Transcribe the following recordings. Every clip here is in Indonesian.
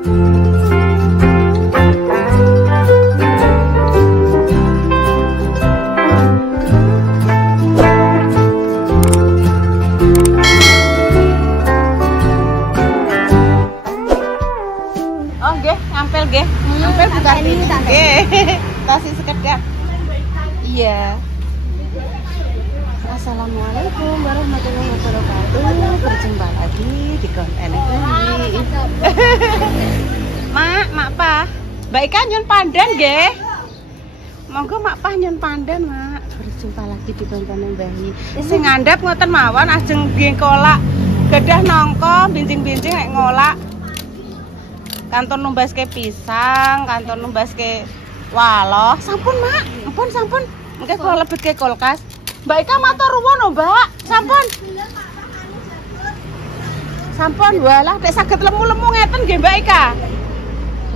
Sampai bukan ini kasih sekedar. Iya. Assalamualaikum warahmatullahi wabarakatuh. Berjumpa lagi di konten ini. Mak pa. Baik kan nyon pandan nggih. Monggo mak pa nyon pandan, Mak. Berjumpa lagi di konten Mbahni. Sing ngandhap ngoten mawon ajeng nggih kolak. Gadah nongko bincing-bincing nek ngolak. Kantor numbaske pisang, kantor numbaske waloh. Sampun, Mak. Ampun sampun. Engke kula lebetke kulkas. Mbak Ika matur nuwun lho, Mbak. Sampun. Sampun, walah nek saged lemu-lemu ngeten nggih, Mbak Ika.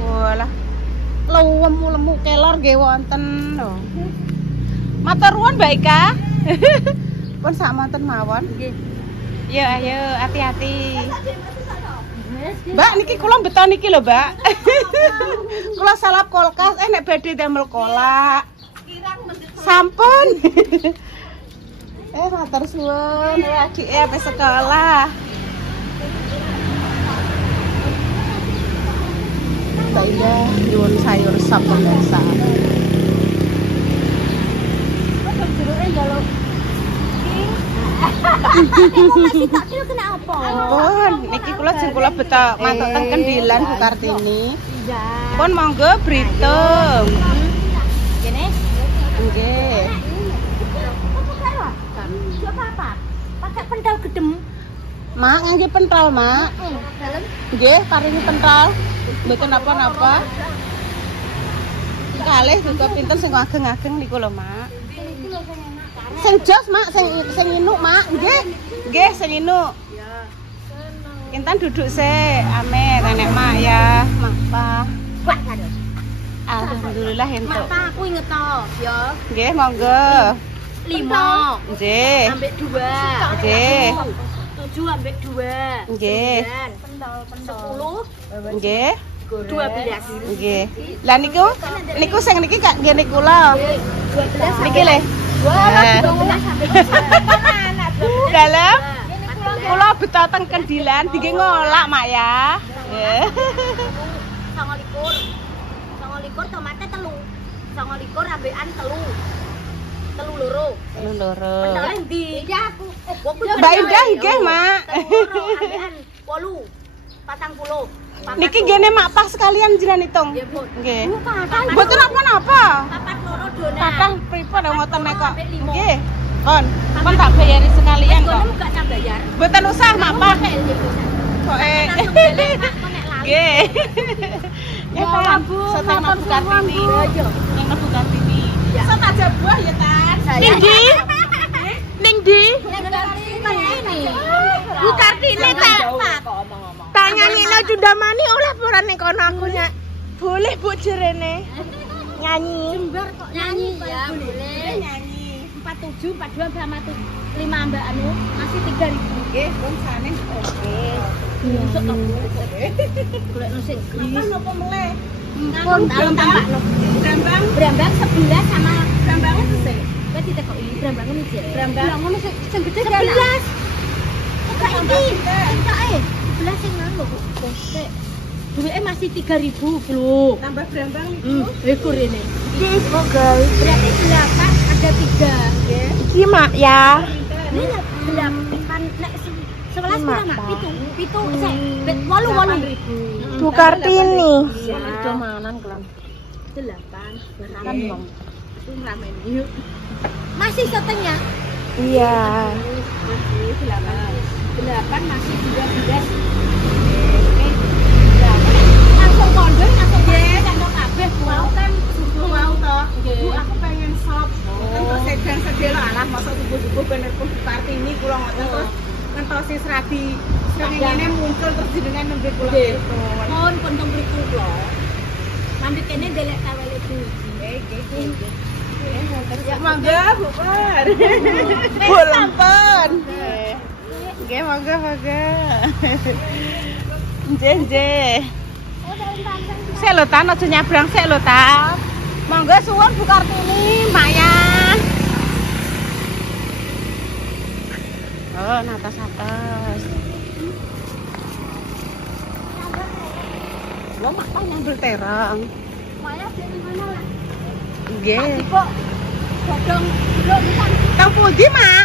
Walah. Lemu-lemu kelor nggih wonten lho. Matur nuwun, Mbak Ika. Pun sak monten mawon nggih. Yo ayo hati-hati. Mbak niki kula beton niki lho, Mbak. Kula salap kulkas nek badhe damel kolak. Sampun. Matur suwun, adike ape sekolah. Mbak Indah nyuwun sayur sop pemirsa. Masih tak kira kena apa? Pun niki kula jeng kula beto matuk teng Kendilan Bu Kartini. Pun monggo britung. Kene? Nggih. Apa? Pakai pentol gedem. Mak ngangge pentol, Mak. Dalem. Nggih, paringi pentol. Mboten napa-napa. Kalih juga pinten sing ageng-ageng niku lho, Mak. Sing jos, Mak, sing inuk, Mak. Nggih. Nggih, sing inuk. Intan duduk sik. Amin, nenek Mak ya, Mak Pa. Wah, kado. Alhamdulillah entuk. Mak Pa aku inget to, ya. Nggih, monggo. 5. Nggih. Ambek 2. Nggih. 7 ambek 2. Nggih. Pentol. 10. Nggih. 12. Nggih. Lah niku sing niki Kak ngene kula. 12. Niki le. Wah, 12 sampai 12. Dalam kula beto teng Kendilan dingge ngolak, Mak ya. Nggih. 29 tomate 3. 29 ambekan 3. 3 loro. Pentole ndi? Ya aku. Mbak Indah nggih, Mak. 3 ambekan 8. 40. Niki ngene Mak pas sekalian jiran hitung. Nggih. Mboten napa-napa. 4 loro dona. Kathah pripun ngoten nek kok. Nggih. Kon tak bayari sekalian kok. Enggak tak bayar. Mboten usah, Mak Pak. Kok nggih. Ya tolong Bu, matur suwun Bu. Yang Bu Kartini. Sok aja buah ya, Tan. Ning ndi? Ning ndi? Bu Kartini tak Tanyanyino Cundamani oleh ora ning kono aku nek. Boleh Bu jerene. Nyanyi. Jembar kok nyanyi ya, boleh. Nyanyi. 47 42 sama 5 mbak anu masih 3.000. Nggih, pun sane oke. Masuk to. Golek sing Kapan opo meleh? pun tambah no. Brambang 11 sama Brambangnya sesek. Wes ditekoki brambangnya mijil. Brambang ngono sing gede 11. Kok iki? Entek 11 sing ngono lho, Bu. Sik. Duweke masih 3.000, Bro. Tambah brambang niku. Ekur ini. Iki guys. Berarti 8 ada 3. Nggih. Iki Mak ya. Ini 8 nek 11 kurang Mak. 7 sik. 8.000. Bu Kartini. Itu manan kelan. 8 ramen. Itu ramen. Yuk. Masih setengah. Iya. Masih 8 masih 12. Langsung kondor langsung kandung kabeh Mau kan subuh mau toh. Bu aku pengen sop. Terus sedang sedelo alah masa subuh-subuh bener Bu Kartini kula ngoten terus ngentosi seradi srengenge muncul terus jenengan nembe kula telepon. Pun kontung mriku kula. Mandek kene delek kawele Bu. Ya mangga Bu Par. Bu lampun. Nggih mangga. Nggih. sik lho ta, aja nyabrang sik lho ta. Monggo suwun Bu Kartini, Mbak ya. Oh, atas. Lo mak tau nyambel terang. Maya dari mana lah? Nggih. Kok godhong belum kan? Tang pundi, Mak?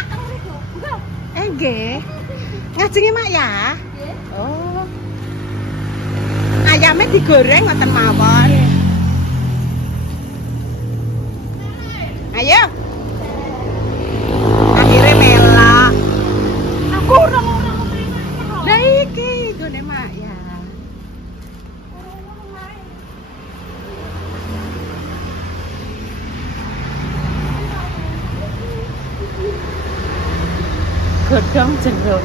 Enggak. Nggih. Ngajengi Mak ya? Nggih. Oh. Ayamnya digoreng ngoten mawon. Ayo. Akhirnya melak. Aku orang-orang lah iki gone Mak ya. Godhong jeruk.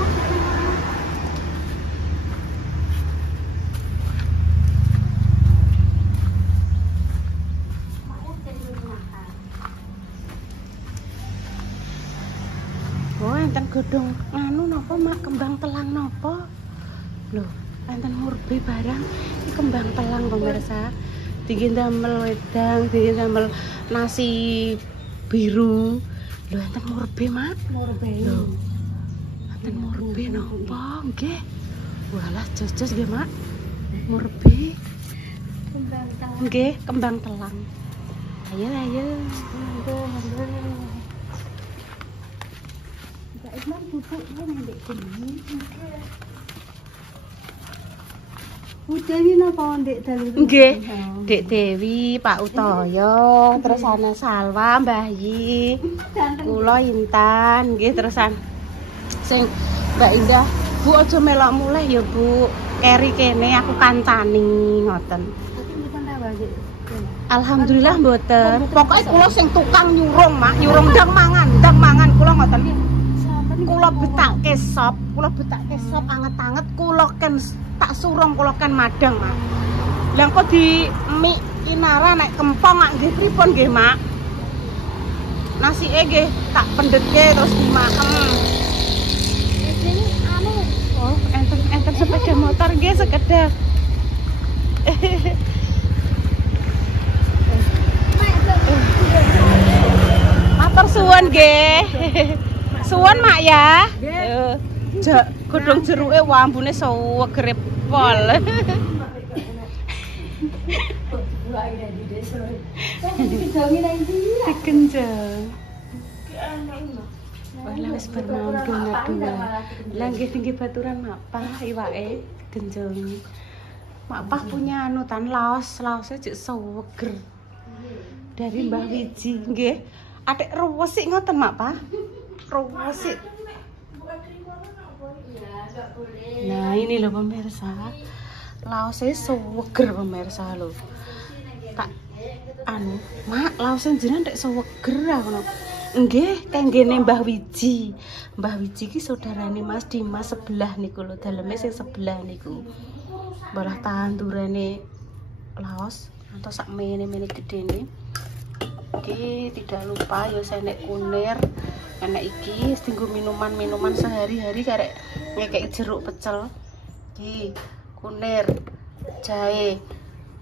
Oh, enten godhong nganu napa Mak, kembang telang napa? Loh, enten murbe barang iki kembang telang pemirsa. Dingin damel wedang, dingin damel nasi biru. Loh, enten murbe Mak. Murbe. Loh. Enten murbe napa nggih? Walah jos-jos nggih Mak. Murbe. Kembang telang. Nggih, kembang telang. Ayo. Monggo. Islam bubuk yang ndek kene. Udawi napa ndek dalu? Nggih, Dek Dewi, Pak Utoyo, terus ana Salwa, Mbah Yi, kula Intan, nggih terusan sing Mbak Indah. Bu aja melok mulih ya, Bu. Keri kene aku kancani ngoten. Tapi mboten tahu nggih. Alhamdulillah mboten. Pokoke kula sing tukang nyurung, Mak, nyurung ndang mangan kula ngoten. Kula betake sop anget-anget kula ken tak surung kula ken madang, Mak. Lah kok di mie inara nek kempong mak nggih pripun nggih, Mak? Nasike nggih tak pendhetke terus dimakem. Ini anu, Oh, enten sepeda motor nggih sekedar. Matur suwun nggih. Suwun Mak ya. Jak godhong jeruke wah ambune seger pol. Dikenjang. Wah wis bar mau dua. Lah nggih tinggi baturan Mak Pah iwake genjong. Mak Pah punya anu tan laos-laose jek seger. Dari Mbah Wiji nggih. Atik ruwesik ngoten Mak Pah. Ruwesik. Nah ini loh pemirsa, laosnya seger pemirsa loh. Tak anu, Mak laosnya jenengan ndek seger aku. Nggih, kanggene Mbah Wiji. Mbah Wiji ki saudarane Mas Dimas sebelah niku lho, daleme sing sebelah niku. Balah tandurane laos atau sak mene-mene gedene. Oke, tidak lupa ya senek kunir. Enak iki tinggu minuman sehari-hari karek ngekeki jeruk pecel. Iki kunir, jahe,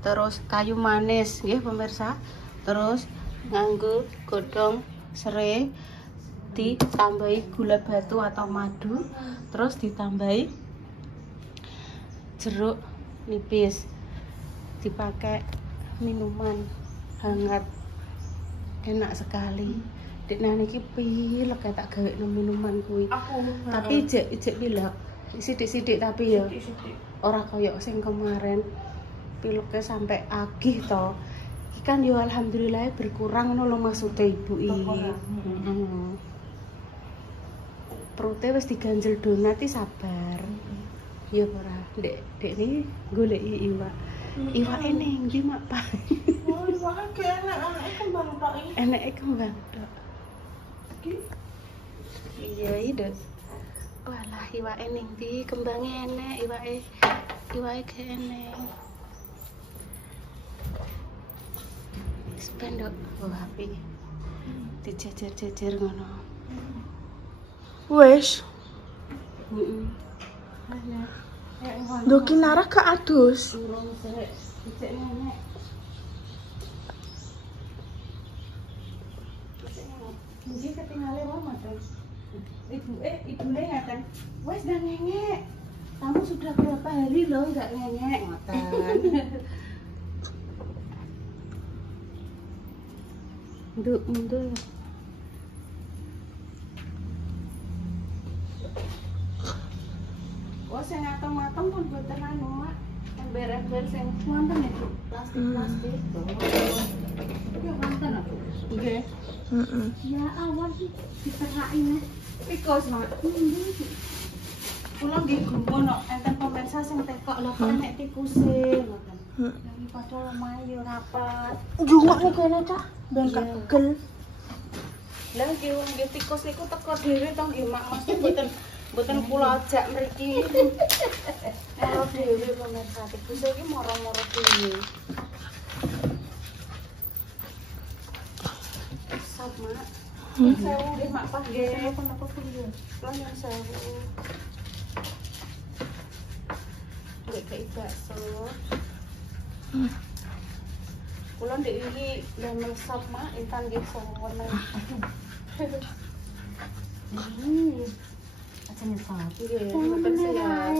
terus kayu manis nggih pemirsa. Terus nganggo godhong serai ditambahi gula batu atau madu, terus ditambahi jeruk nipis. Dipakai minuman hangat. Enak sekali. Dek nang iki pilek tak gawe minuman kuwi. Tapi ijek pilek. Sithik-sithik tapi ya ora kaya sing kemarin. Pileknya sampai agih to. Iki kan yo alhamdulillah berkurang ngono lho maksude Ibu iki. Perute wis diganjel donat iki sabar. Ya ora. Dek ni goleki iwak. Iwake ning ndi Mak Pah? oh iwake enak kembang tok iki. Enake kembang tok. Iya itu. Walah iwake ning ndi kembange enek iwake ge enek. Spendok oh api. Dijejer-jejer ngono. Wes. Lho kinara ke adus. Urung sik, cek nenek. Mungkin ketinggalan mama kan. Ibune ngaten. Wes dah ngengek. Kamu sudah berapa hari loh enggak ngengek ngoten. Mundur. Oh, sing mateng-mateng pun boten anu, Mak. Ember-ember sing wonten itu plastik-plastik. Iki wonten aku. Nggih. Heeh. Ya awal sih diteraki Tikus, Mak. Kula nggih gumun kok enten pemirsa sing tekok lho kok nek tikuse ngoten. Nang padahal omahe yo rapat. Jungok nih kene cah, ben gak pegel. Lah nggih tikus niku teko dhewe to nggih Mak. Mesti mboten kula ajak mriki. Moro dhewe pemirsa tikuse iki moro-moro dhewe. Sap, Mak. Sewu nggih Mak Pak nggih. Kenapa kuwi? Lah yang sewu. Kayak bakso. Kula ndek iki damel sop Mak, intan nggih sowan. aja nyesal. Nggih, mboten siap.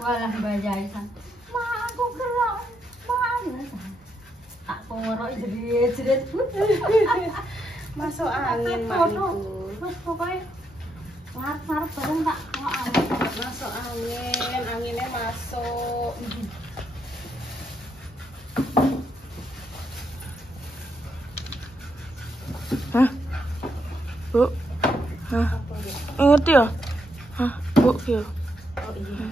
Walah bayai san. Ma aku kerok. Tak pengorok jerit-jerit. Masuk angin Mak niku. Wes pokoke ngarep-ngarep bareng tak kok angin. Masuk angin, anginnya masuk. Hah? Bu. Hah? Apa ya? Ingat ya? Hah? Bu, yo. Oh iya.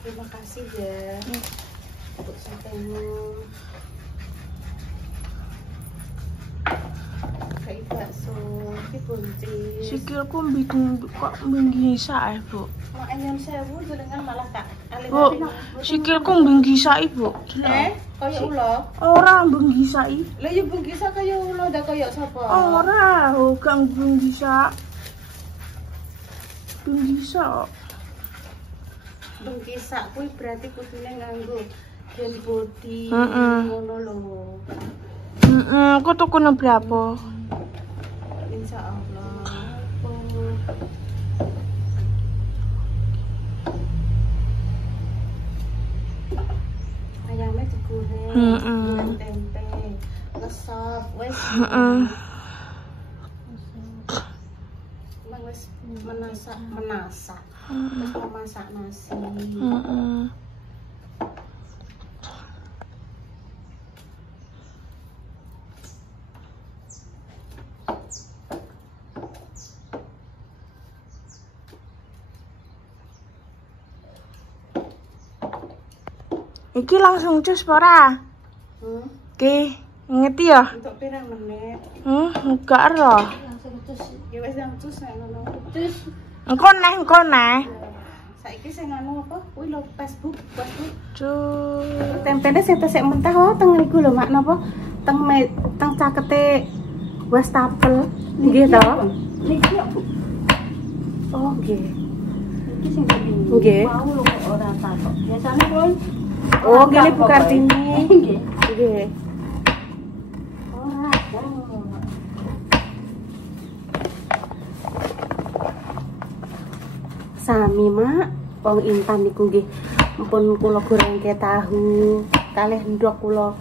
Terima kasih ya. Untuk satenya. Kayak bakso, iki buncis. Sikilku bikin kok menggisa Bu. Mak ayam sewu jenengan malah tak Bu, sikilku menggisa Bu. Kaya ula. Ora menggisa. Lah ya bungkisa kaya ula dah kaya sapa? Ora, gak menggisa. Menggisa. Bungkisa kuwi berarti kudune nganggo hand body ngono lho. Aku tuku berapa? Insyaallah. Ayamnya digoreng, goreng tempe, ngesop, wes. Emang wes menasak. Wes memasak nasi. Iki langsung cus ora? Oke, ngerti ya? Untuk pirang menit? Enggak ero. Langsung terus. Ya wes yang cus nek ngono. Cus. Engko neh. Saiki sing anu apa? Kuwi lho Facebook. Cus. Tempene sing tesik mentah oh teng niku lho Mak napa? Teng cakete wastafel. Nggih to? Niki Bu. Oh nggih. Iki sing tadi. Nggih. Mau lho kok ora takok. Biasane kuwi Oh, gini Bu Kartini. nggih. Nggih. Ora kan. Sami Mak, wong intan niku nggih mpun kula gorengke tahu, kalih ndok kula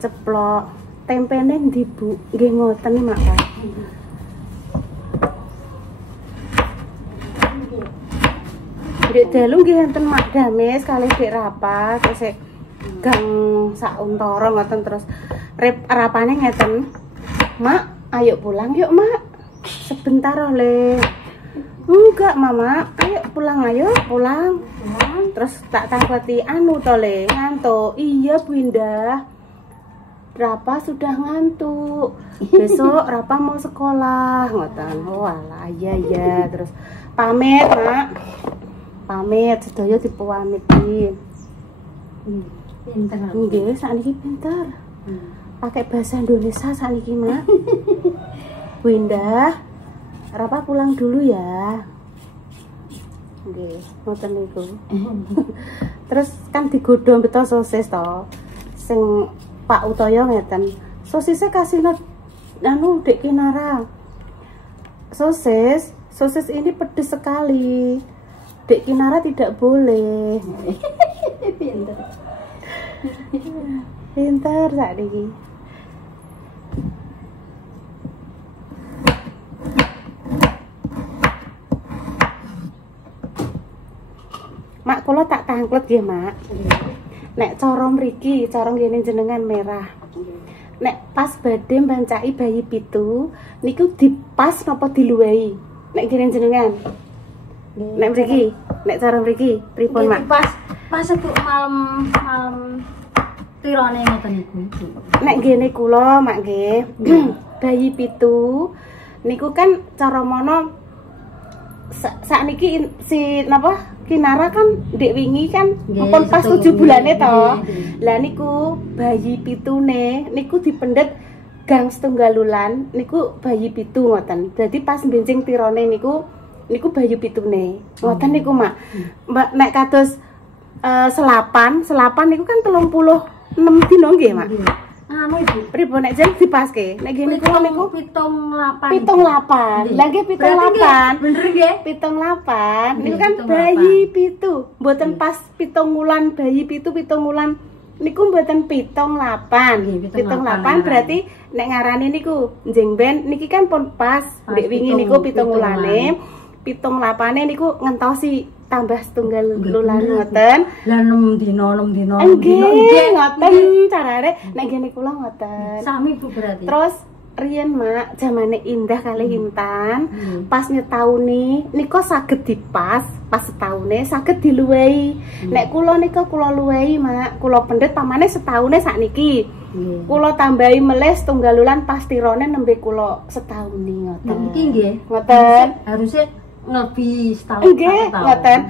ceplok. Tempene ndi Bu? Nggih ngoten Mak. Dek dalu nggih enten Mak Dames kalih Dek Rapat terus gang sak untara ngoten terus rapane ngeten. Mak, ayo pulang yuk Mak. Sebentar oleh. Enggak Mama, ayo pulang pulang. Terus tak tangkleti anu to Le, ngantuk. Iya Bu Indah. Rapa sudah ngantuk. Besok Rapa mau sekolah ngoten. Oh alah iya. Terus pamit Mak. Pamit sedaya dipamit iki. Pinter. Nggih, sakniki pinter. Pakai bahasa Indonesia sakniki, Mak. Bu Indah, Rapa pulang dulu ya. Nggih, ngoten niku. Terus kan digodhong beto sosis to. Sing Pak Utoyo ngeten. Sosisnya kasih anu Dek Kinara. Sosis ini pedes sekali. Dek Kinara tidak boleh. Pinter sak niki. Mak kula tak tangklet nggih, Mak. Nek cara mriki, cara ngene jenengan merah. Nek pas badhe mbancaki bayi pitu, niku dipas napa diluwehi? Nek ngene jenengan. Nek mriki, nek cara mriki pripun, Mak? Pas Bu malam pirone ngoten niku. Nek ngene kula, Mak nggih. Bayi pitu niku kan cara mono sakniki si napa? Kinara kan Dek wingi kan ampun pas 7 bulane to. Lah niku bayi pitune niku dipendet gang setunggalulan niku bayi pitu ngoten. Dadi pas benjing tirone niku bayi pitune. Ngoten niku, Mak. Mbak nek kados selapan niku kan 36 dino nggih, Mak. Anu Ibu, pripun nek jen dipaske? Nek ngene kula niku 78. 78. Lah nggih 78. Bener nggih? 78. Niku kan bayi pitu. Mboten pas 7 wulan bayi pitu 7 wulan. Niku mboten 78. 78 berarti nek ngarani niku njeng ben niki kan pun pas. Ndek wingi niku 7 wulane. 78-e niku ngentosi tambah setunggal lulan ngoten. Lah 6 dino. Nggih, ngoten carane nek ngene kula ngoten. Sami Bu berarti. Terus riyen Mak, zamane Indah kali Intan, pas nyetauni nika saged dipas, pas setahune saged diluwehi. Nek kula nika kula luwehi, Mak. Kula pendet pamane setahune sakniki. Kula tambahi melih setunggal lulan pas tirone nembe kula setahuni ngoten. Niki nggih. Ngoten. Harusnya lebih setahun. Nggih, ngoten.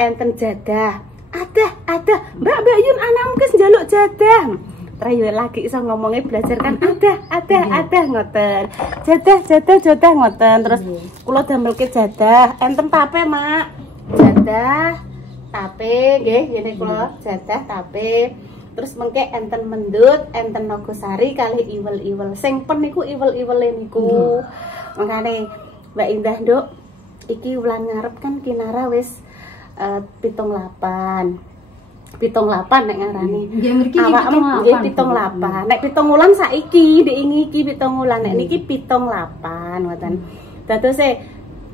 Enten jadah. Ada. Mbak Yun anakmu kes njaluk jadah. Rayo lagi iso ngomongnya belajar kan ada ngoten. Jadah ngoten. Terus kula damelke jadah. Enten tape, Mak. Jadah, tape nggih, ngene kula jadah tape. Terus mengke enten mendut, enten nogosari kali iwel-iwel. Sing pen niku iwel-iwele niku. Makane Mbak Indah, Nduk, iki wulan ngarep kan Kinara wis 78 nek ngarani. Nggih mriki awakmu nggih 78. Nek 7 wulan saiki diingi iki 7 wulan nek niki 78 ngoten. Dados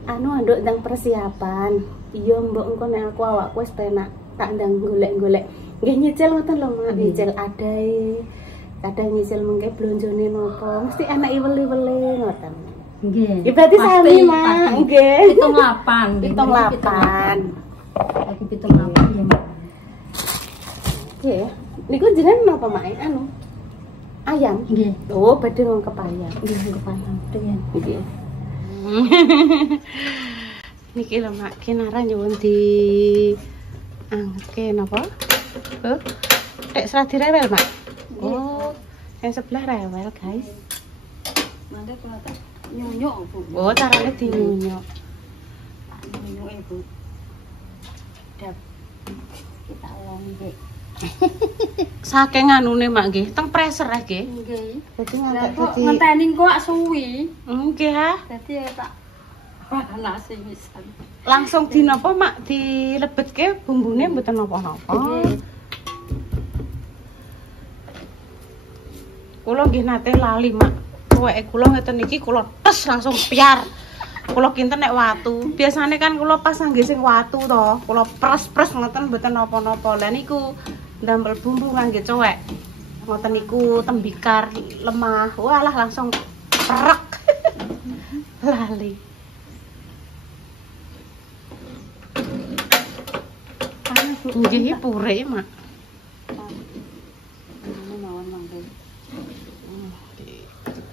anu Nduk ndang persiapan. Iya Mbok engko nek aku awakku wis penak tak ndang golek-golek. Nggih nyicil ngoten lho Mak, nyicil adae. Kadang nyicil mengke blonjone napa, mesti enak iwel-iwele ngoten. Nggih. Ya berarti sami, Mak. Nggih. 78. 78. Lagi 78 ya, Mak. Nggih. Niku jenengan napa, Mak? Anu. Ayam. Nggih. Oh, badhe ngongkep ayam. Nggih, kepayang. Nggih. Niki lho, Mak. Kinara nyuwun di angke napa? Tek serah direwel, Mak. Oh, yang sebelah rewel, guys. Mangke kula tak nyunyuk, Bu. Oh, carane dinyunyuk. Tak nyunyuke, Bu. Dap. Kita longge. Saking anune Mak nggih, teng preser nggih. Nggih. Dadi Lah ngantek kok dadi ngenteni kok suwi. nggih ha. Dadi tak anak sing wisan. Langsung di napa Mak dilebetke bumbune mboten napa-napa. Kula nggih nate lali Mak. Tuweke kula ngeten iki kula tes langsung piar. Kula kinten nek watu. Biasane kan kula pas nggih sing watu to, kula pres-pres ngoten mboten napa-napa. Lah niku ndamel bumbu kangge cowek. Ngoten niku tembikar lemah. Walah langsung prek. Lali. Nggih pure, Mak.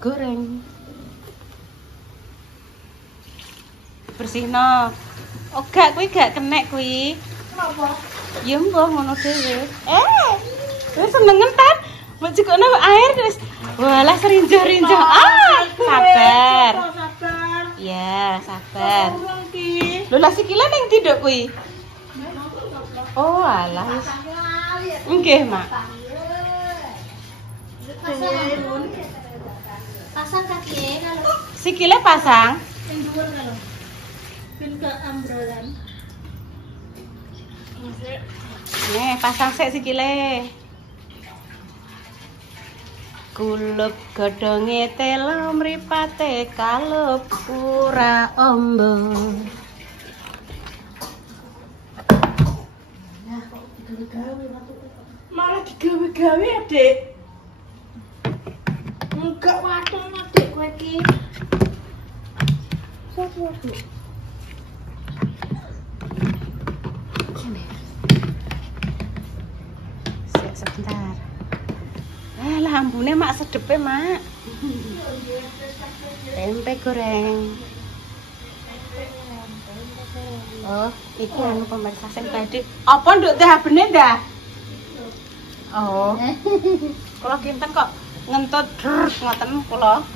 Goreng. Bersihno. Oh, gak kuwi gak kenek kuwi. Kenapa? Ya mbah ngono dhewe. Wis senengen tan. Mbok jikono air wis. Walah serinjo-rinjo. Sabar. Sabar. Ya, sabar. Urung ki. Lho lah sikile ning ndi nduk kuwi? Oh, alah. Nggih, Mak. Pasang kaki kalau Sikile pasang. yang dhuwur kalau. Ben ke ambrolan. Nih, pasang sik sikile. Kulup godhonge telo mripate kalup ora ombo. Malah digawe-gawe, Adik. Enggak wadon, Adik, kowe iki. Sopo, Adik? Sebentar. Lambune mak sedepe, Mak. Tempe goreng. Oh, iki anu pemirsa sing tadi. Apa nduk teh abene ndah? Oh. Kula kinten kok ngentut ngoten kula.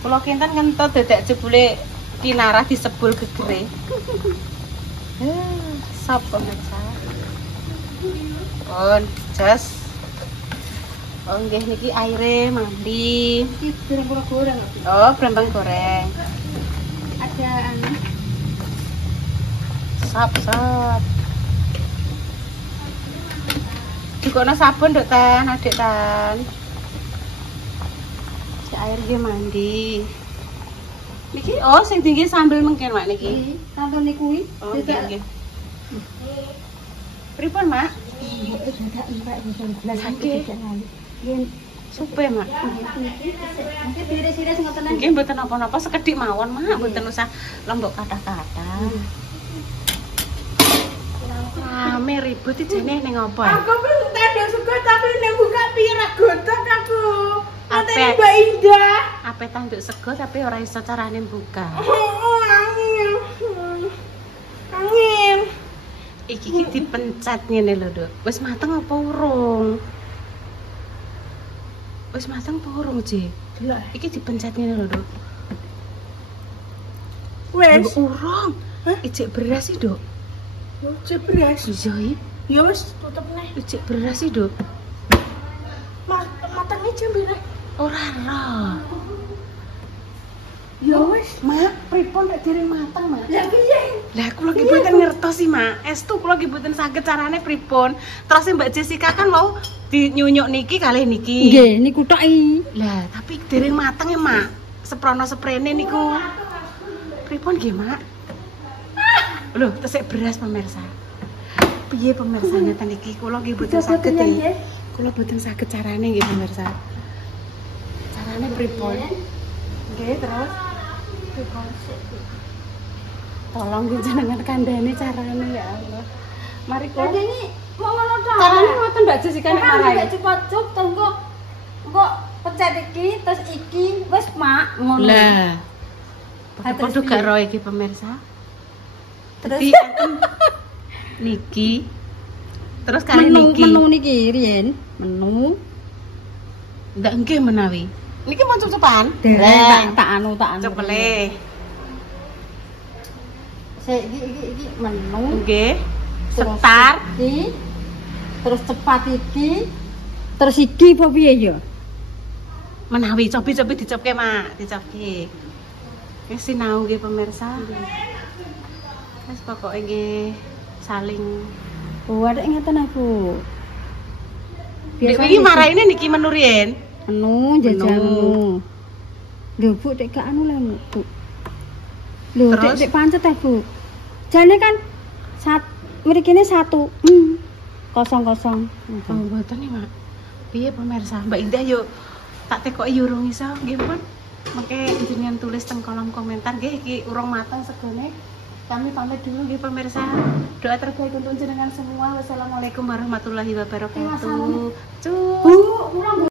Kula kinten ngentut dadak jebule kinarah disebul gegere. Sop pemirsa. Pun jas. Oh nggih niki aire mandi. Iki berembang goreng. Oh, berembang goreng. Ada anu Sop. Dikono sabun nduk Tan, Adik Tan. Si air nggih mandi. Niki oh sing tinggi sambil mengken Mak niki. Tantone kuwi. Oh nggih. Pripun Mak? Yen supe Mak. Mungkin tiris-tiris ngoten ae. Nggih mboten napa-napa sekedhik mawon Mak, mboten usah lombok kata-kata. Rame ribut ijene ning apa? Aku pengen tanda suka tapi nek buka pira gotok aku. Katanya Apet. Mbak Indah. Ape tanduk sego tapi ora iso carane buka. Oh, angin. Angin. Iki dipencet ngene lho, Duk. Wis mateng apa urung? Wis mateng apa urung, Ji? Delok. Iki dipencet ngene lho, Duk. Wes. Lho, urung. Ijek beras sih, Duk. Yo beras. Iya, Ya wis tutup neh. ijek beras sih, Duk. Matangnya jam pira? Ora roh. Ya wis. Mak, pripun nek dereng mateng, Mak? Lah piye? Lah kula ki mboten ngertos sih, Mak. Estu kula ki mboten saged carane pripun. Terus Mbak Jessica kan mau dinyunyuk niki kalih niki. Nggih, niku tok i. Lah, tapi dereng mateng ya, Mak. Seprono seprene niku. Pripun nggih, Mak? Loh, tesik beras pemirsa. Piye pemirsa ngeten iki? Kula nggih mboten saged iki. Kula mboten saged carane nggih pemirsa. Carane pripun? Nggih, terus pripun? Tolong nggih jenengan kandhane carane ya Allah. Mari kula. Ini mau ngono tok. Carane ngoten Mbak Jessica nek Kan marahi. nek cukup tunggu. Engko pencet iki terus iki wis mak ngono. Lah. Terus Padha gak piye? ro iki pemirsa. Terus Tapi enten niki. Terus kali niki. menu niki riyen, menu Ndak nggih menawi. Niki mau cep-cepan. dereng tak anu. Cepele. Sik iki menu. Nggih. Terus Setar. iki, terus cepat iki. Terus iki apa piye ya? Menawi cobi-cobi dicepke, Mak. Dicepke. Wis sinau nggih pemirsa. Wis pokoke nggih saling. Oh, ada ingatan aku. Nek iki maraine niki menu riyen. Menu jajamu. Lho, Bu, dek gak anu lah, Bu. Lho, Terus? dek pancet ya, Bu. Jane kan mrikine 1. Kosong-kosong. Oh, mboten nih, Mak. Piye pemirsa? Mbak Indah yo tak tekoki yo urung iso, nggih pun. Mengke jenengan tulis teng kolom komentar nggih iki urung mateng segone. Kami pamit dulu nggih pemirsa. Doa terbaik untuk jenengan semua. Wassalamualaikum warahmatullahi wabarakatuh. Cus. Bu, kurang